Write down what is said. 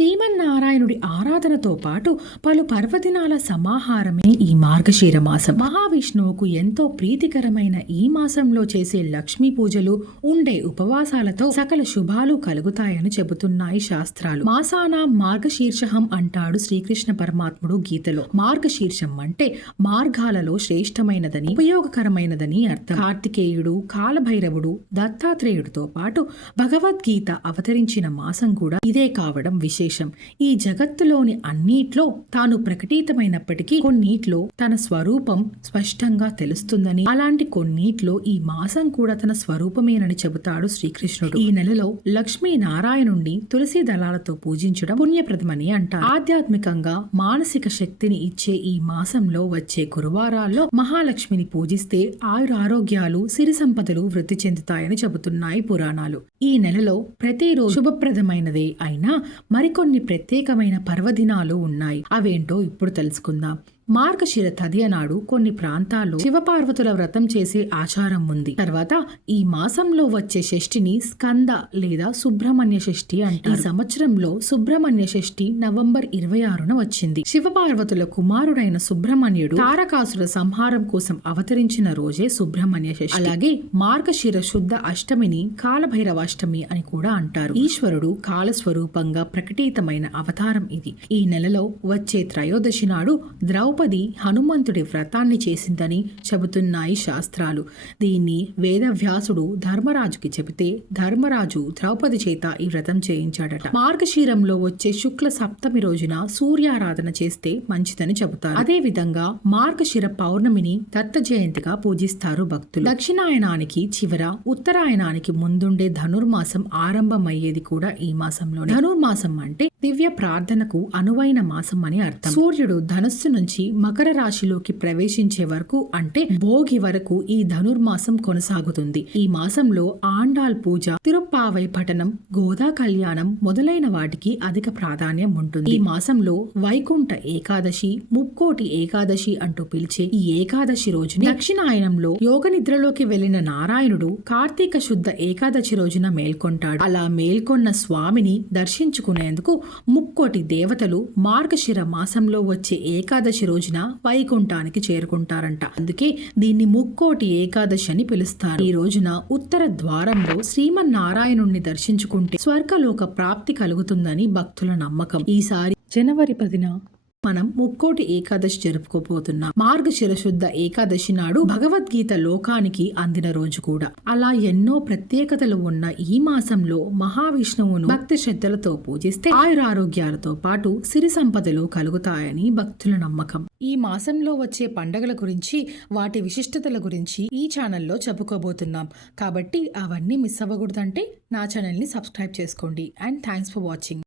శ్రీమన్నారాయణుడి ఆరాధనతో పాటు పలు పర్వదినాల సమాహారమే ఈ మార్గశీర మాసం. మహావిష్ణువుకు ఎంతో ప్రీతికరమైన ఈ మాసంలో చేసే లక్ష్మీ పూజలు ఉండే ఉపవాసాలతో సకల శుభాలు కలుగుతాయని చెబుతున్నాయి శాస్త్రాలు. మాసాన మార్గశీర్షహం అంటాడు శ్రీకృష్ణ పరమాత్ముడు గీతలో. మార్గశీర్షం అంటే మార్గాలలో శ్రేష్టమైనదని ఉపయోగకరమైనదని అర్థం. కార్తికేయుడు కాలభైరవుడు దత్తాత్రేయుడితో పాటు భగవద్గీత అవతరించిన మాసం కూడా ఇదే కావడం విశేషం. ఈ జగత్తులోని అన్నిట్లో తాను ప్రకటితమైనప్పటికీ కొన్నిట్లో తన స్వరూపం స్పష్టంగా తెలుస్తుందని అలాంటి కొన్నిట్లో ఈ మాసం కూడా తన స్వరూపమేనని చెబుతాడు శ్రీకృష్ణుడు. ఈ నెలలో లక్ష్మీ నారాయణుణ్ణి తులసి దళాలతో పూజించడం పుణ్యప్రదమని అంటారు. ఆధ్యాత్మికంగా మానసిక శక్తిని ఇచ్చే ఈ మాసంలో వచ్చే గురువారాల్లో మహాలక్ష్మిని పూజిస్తే ఆయురారోగ్యాలు సిరి సంపదలు వృద్ధి చెందుతాయని చెబుతున్నాయి పురాణాలు. ఈ నెలలో ప్రతిరోజు శుభప్రదమైనదే అయినా మరికొన్ని ప్రత్యేకమైన పర్వదినాలు ఉన్నాయి. అవేంటో ఇప్పుడు తెలుసుకుందాం. మార్గశిర తదియ నాడు కొన్ని ప్రాంతాల్లో శివపార్వతుల వ్రతం చేసే ఆచారం ఉంది. తర్వాత ఈ మాసంలో వచ్చే షష్ఠిని స్కంద లేదా సుబ్రహ్మణ్య షష్ఠి అంటే ఈ సంవత్సరంలో సుబ్రహ్మణ్య షష్ఠి నవంబర్ ఇరవై ఆరున వచ్చింది. శివపార్వతుల కుమారుడైన సుబ్రహ్మణ్యుడు తారకాసుర సంహారం కోసం అవతరించిన రోజే సుబ్రహ్మణ్య షష్ఠి. అలాగే మార్గశిర శుద్ధ అష్టమిని కాలభైరవాష్టమి అని కూడా అంటారు. ఈశ్వరుడు కాలస్వరూపంగా ప్రకటితమైన అవతారం ఇది. ఈ నెలలో వచ్చే త్రయోదశి నాడు ద్రౌపది హనుమంతుడి వ్రతాన్ని చేసిందని చెబుతున్నాయి శాస్త్రాలు. దీన్ని వేదవ్యాసుడు ధర్మరాజుకి చెబితే ధర్మరాజు ద్రౌపది చేత ఈ వ్రతం చేయించాడట. మార్గశీరంలో వచ్చే శుక్ల సప్తమి రోజున సూర్యారాధన చేస్తే మంచిదని చెబుతారు. అదే విధంగా మార్గశిర పౌర్ణమిని దత్త జయంతిగా పూజిస్తారు భక్తులు. దక్షిణాయనానికి చివర ఉత్తరాయణానికి ముందుండే ధనుర్మాసం ఆరంభమయ్యేది కూడా ఈ మాసంలో ధనుర్మాసం అంటే దివ్య ప్రార్థనకు అనువైన మాసం అని అర్థం. సూర్యుడు ధనస్సు నుంచి మకర రాశిలోకి ప్రవేశించే వరకు అంటే భోగి వరకు ఈ ధనుర్మాసం కొనసాగుతుంది. ఈ మాసంలో ఆండాల్ పూజ తిరుప్పావై పఠనం గోదా కళ్యాణం మొదలైన వాటికి అధిక ప్రాధాన్యం ఉంటుంది. ఈ మాసంలో వైకుంఠ ఏకాదశి ముక్కోటి ఏకాదశి అంటూ పిలిచే ఈ ఏకాదశి రోజున దక్షిణాయనంలో యోగ నిద్రలోకి వెళ్ళిన నారాయణుడు కార్తీక శుద్ధ ఏకాదశి రోజున మేల్కొంటాడు. అలా మేల్కొన్న స్వామిని దర్శించుకునేందుకు ముక్కోటి దేవతలు మార్గశిర మాసంలో వచ్చే ఏకాదశి రోజున వైకుంఠానికి చేరుకుంటారంట. అందుకే దీన్ని ముక్కోటి ఏకాదశి అని పిలుస్తారు. ఈ రోజున ఉత్తర ద్వారంలో శ్రీమన్నారాయణుణ్ణి దర్శించుకుంటే స్వర్గలోక ప్రాప్తి కలుగుతుందని భక్తుల నమ్మకం. ఈసారి జనవరి పదిన మనం ముక్కోటి ఏకాదశి జరుపుకోబోతున్నాం. మార్గశిర శుద్ధ ఏకాదశి నాడు భగవద్గీత లోకానికి అందిన రోజు కూడా. అలా ఎన్నో ప్రత్యేకతలు ఉన్న ఈ మాసంలో మహావిష్ణువును భక్తి శ్రద్ధలతో పూజిస్తే ఆయురారోగ్యాలతో పాటు సిరి సంపదలు కలుగుతాయని భక్తుల నమ్మకం. ఈ మాసంలో వచ్చే పండగల గురించి వాటి విశిష్టతల గురించి ఈ ఛానల్లో చెప్పుకోబోతున్నాం. కాబట్టి అవన్నీ మిస్ అవ్వకూడదంటే నా ఛానల్ని సబ్స్క్రైబ్ చేసుకోండి. And thanks for watching.